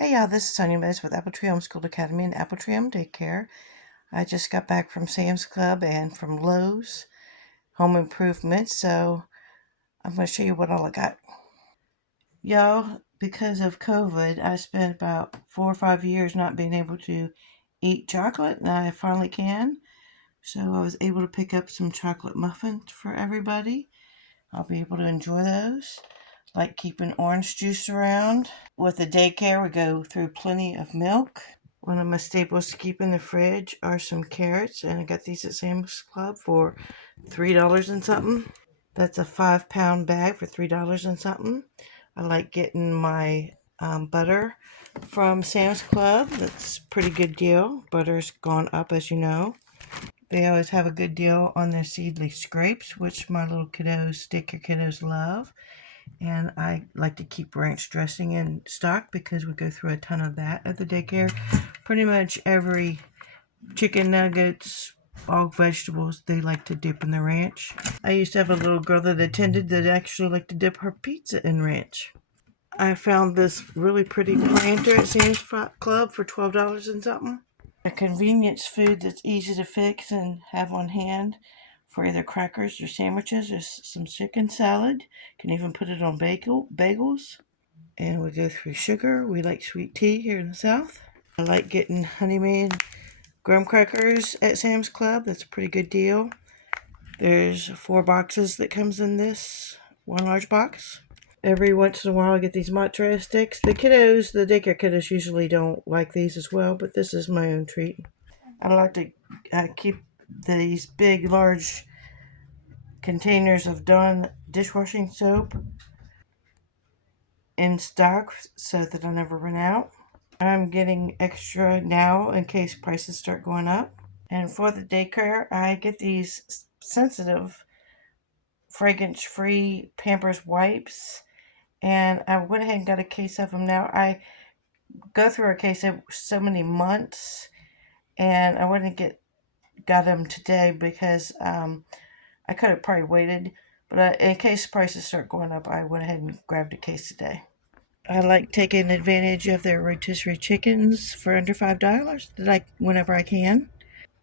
Hey y'all, this is Sonia Mays with Apple Tree Homeschool Academy and Apple Tree Home Daycare. I just got back from Sam's Club and from Lowe's Home Improvement, so I'm going to show you what all I got. Y'all, because of COVID, I spent about 4 or 5 years not being able to eat chocolate, and I finally can. So I was able to pick up some chocolate muffins for everybody. I'll be able to enjoy those. Like keeping orange juice around. With the daycare, we go through plenty of milk. One of my staples to keep in the fridge are some carrots, and I got these at Sam's Club for $3 and something. That's a 5-pound bag for $3 and something. I like getting my butter from Sam's Club. That's a pretty good deal. Butter's gone up, as you know. They always have a good deal on their seedless scrapes, which my little kiddos, daycare kiddos, love. And I like to keep ranch dressing in stock because we go through a ton of that at the daycare. Pretty much every chicken nuggets, all vegetables, they like to dip in the ranch. I used to have a little girl that attended that actually liked to dip her pizza in ranch. I found this really pretty planter at Sam's Club for $12 and something. A convenience food that's easy to fix and have on hand for either crackers or sandwiches or some chicken salad. Can even put it on bagels. And we go through sugar. We like sweet tea here in the South. I like getting Honey Made graham crackers at Sam's Club. That's a pretty good deal. There's 4 boxes that comes in this one large box. Every once in a while I get these mozzarella sticks. The daycare kiddos usually don't like these as well, but this is my own treat. I like to keep these big, large containers of Dawn dishwashing soap in stock so that I never run out. I'm getting extra now in case prices start going up. And for the daycare, I get these sensitive, fragrance-free Pampers wipes. And I went ahead and got a case of them now. I go through a case of so many months, and I went and got them today because I could have probably waited. But in case prices start going up, I went ahead and grabbed a case today. I like taking advantage of their rotisserie chickens for under $5, like whenever I can.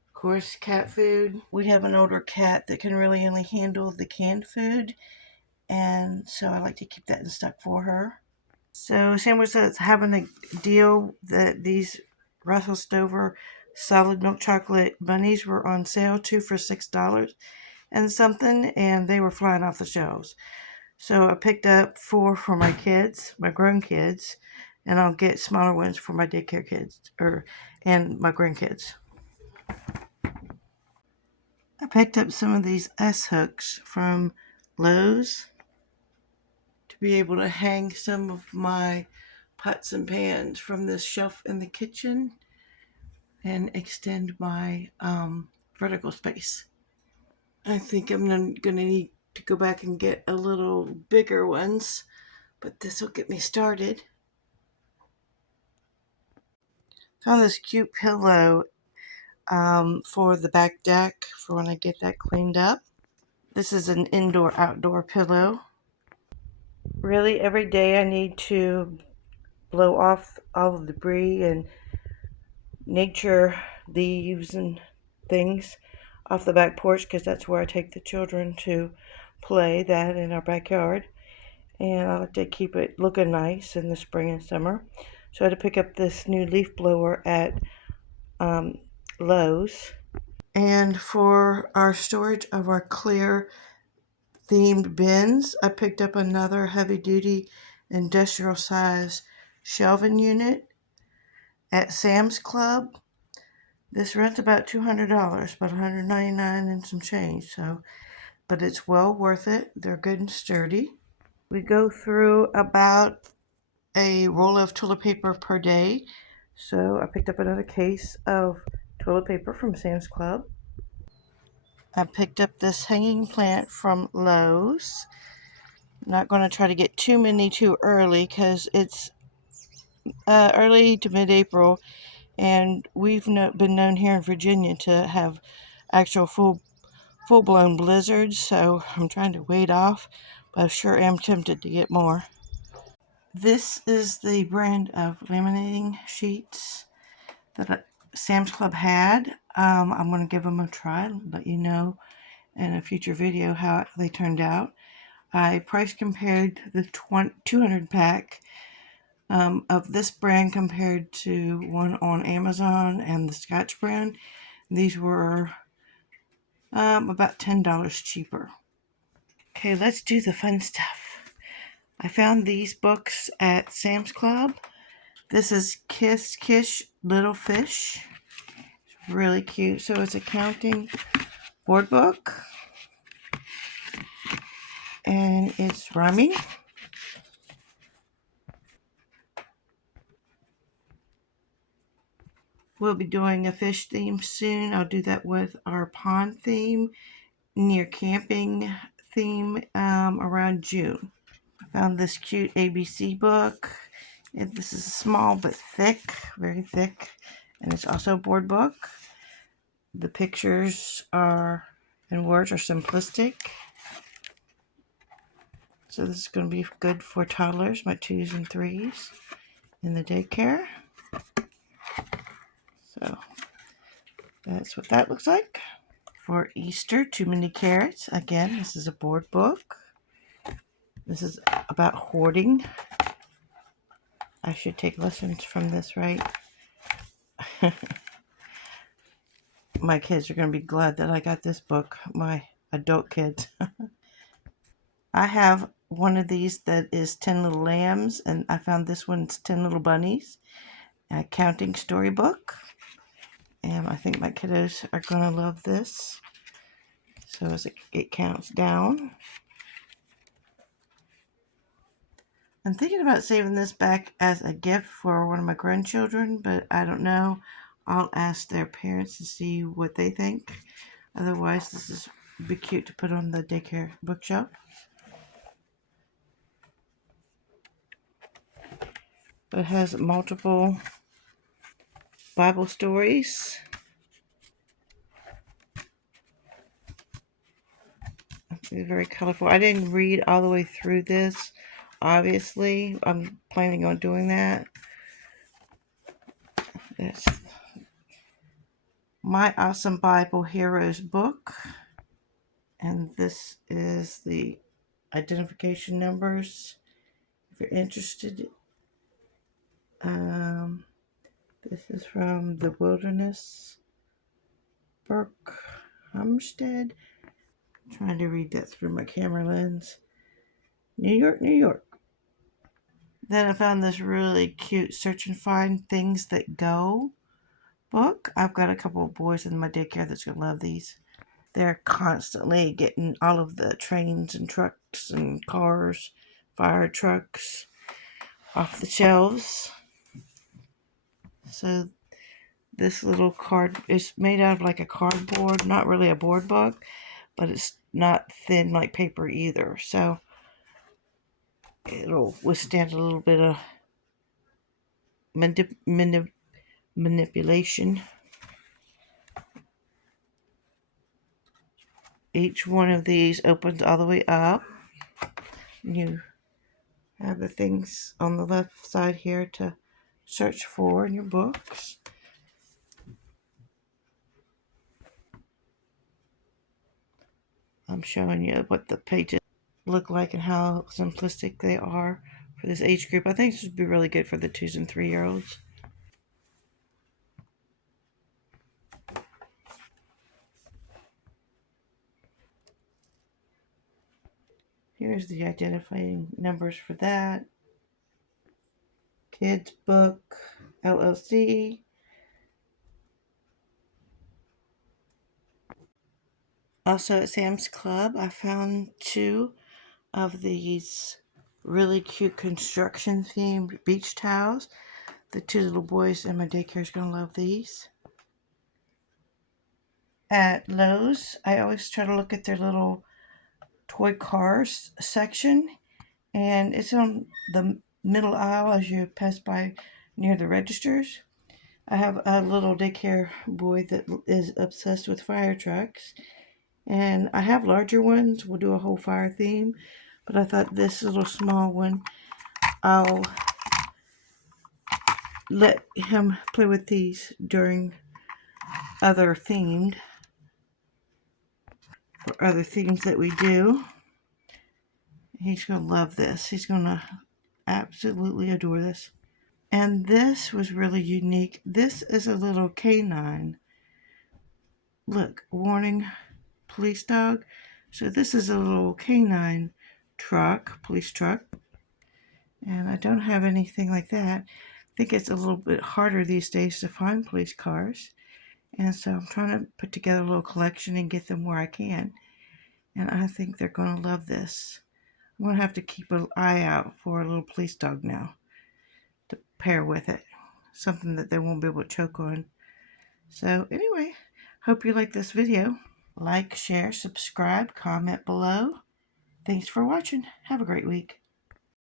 Of course, cat food. We have an older cat that can really only handle the canned food, and so I like to keep that in stock for her. So Sam was having a deal that these Russell Stover solid milk chocolate bunnies were on sale, 2 for $6 and something, and they were flying off the shelves. So I picked up 4 for my kids, my grown kids, and I'll get smaller ones for my daycare kids and my grandkids. I picked up some of these S hooks from Lowe's to be able to hang some of my pots and pans from this shelf in the kitchen and extend my vertical space. I think I'm going to need to go back and get a little bigger ones, but this will get me started. Found this cute pillow for the back deck for when I get that cleaned up. This is an indoor-outdoor pillow. Really, every day I need to blow off all the debris and nature leaves and things off the back porch because that's where I take the children to play, that in our backyard. And I like to keep it looking nice in the spring and summer. So I had to pick up this new leaf blower at Lowe's. And for our storage of our clear themed bins, I picked up another heavy duty industrial size shelving unit at Sam's Club. This runs about $200, about $199 and some change. But it's well worth it. They're good and sturdy. We go through about a roll of toilet paper per day. So I picked up another case of toilet paper from Sam's Club. I picked up this hanging plant from Lowe's. I'm not going to try to get too many too early because it's early to mid-April, and we've been known here in Virginia to have actual full-blown blizzards, so I'm trying to wait off, but I sure am tempted to get more. This is the brand of laminating sheets that Sam's Club had. I'm going to give them a try, let you know in a future video how they turned out. I price compared the 200 pack of this brand compared to one on Amazon and the Scotch brand. These were about $10 cheaper. Okay, let's do the fun stuff. I found these books at Sam's Club. This is Kiss Kish Little Fish. It's really cute. So it's a counting board book. And it's rhyming. We'll be doing a fish theme soon. I'll do that with our pond theme, near camping theme around June. I found this cute ABC book. This is small but thick, very thick. And it's also a board book. The pictures are and words are simplistic. So this is going to be good for toddlers, my 2s and 3s in the daycare. So that's what that looks like. For Easter, Too Many Carrots. Again, this is a board book. This is about hoarding. I should take lessons from this, right? My kids are going to be glad that I got this book, my adult kids. I have one of these that is 10 Little Lambs, and I found this one's 10 Little Bunnies, a counting storybook. And I think my kiddos are going to love this. So as it counts down. I'm thinking about saving this back as a gift for one of my grandchildren, but I don't know. I'll ask their parents to see what they think. Otherwise, this is be cute to put on the daycare bookshelf. But it has multiple Bible stories. It's very colorful. I didn't read all the way through this, obviously. I'm planning on doing that. It's My Awesome Bible Heroes book. And this is the identification numbers. If you're interested, this is from the Wilderness Burke Homestead. I'm trying to read that through my camera lens. New York, New York. Then I found this really cute Search and Find Things That Go book. I've got a couple of boys in my daycare that's going to love these. They're constantly getting all of the trains and trucks and cars, fire trucks, off the shelves. So this little card is made out of like a cardboard, not really a board book, but it's not thin like paper either. So it'll withstand a little bit of manipulation. Each one of these opens all the way up. You have the things on the left side here to search for in your books. I'm showing you what the pages look like and how simplistic they are for this age group. I think this would be really good for the 2s and 3-year-olds. Here's the identifying numbers for that. Kids Book, LLC. Also at Sam's Club, I found 2 of these really cute construction themed beach towels. The 2 little boys in my daycare is going to love these. At Lowe's, I always try to look at their little toy cars section, and it's on the middle aisle as you pass by near the registers. I have a little daycare boy that is obsessed with fire trucks, and I have larger ones. We'll do a whole fire theme, but I thought this little small one I'll let him play with these during other themes that we do. He's going to love this. He's going to absolutely adore this. And this was really unique. This is a little canine. Look, warning, police dog. So this is a little canine truck, police truck. And I don't have anything like that. I think it's a little bit harder these days to find police cars. And so I'm trying to put together a little collection and get them where I can. And I think they're going to love this. I'm going to have to keep an eye out for a little police dog now to pair with it. Something that they won't be able to choke on. So anyway, hope you like this video. Like, share, subscribe, comment below. Thanks for watching. Have a great week.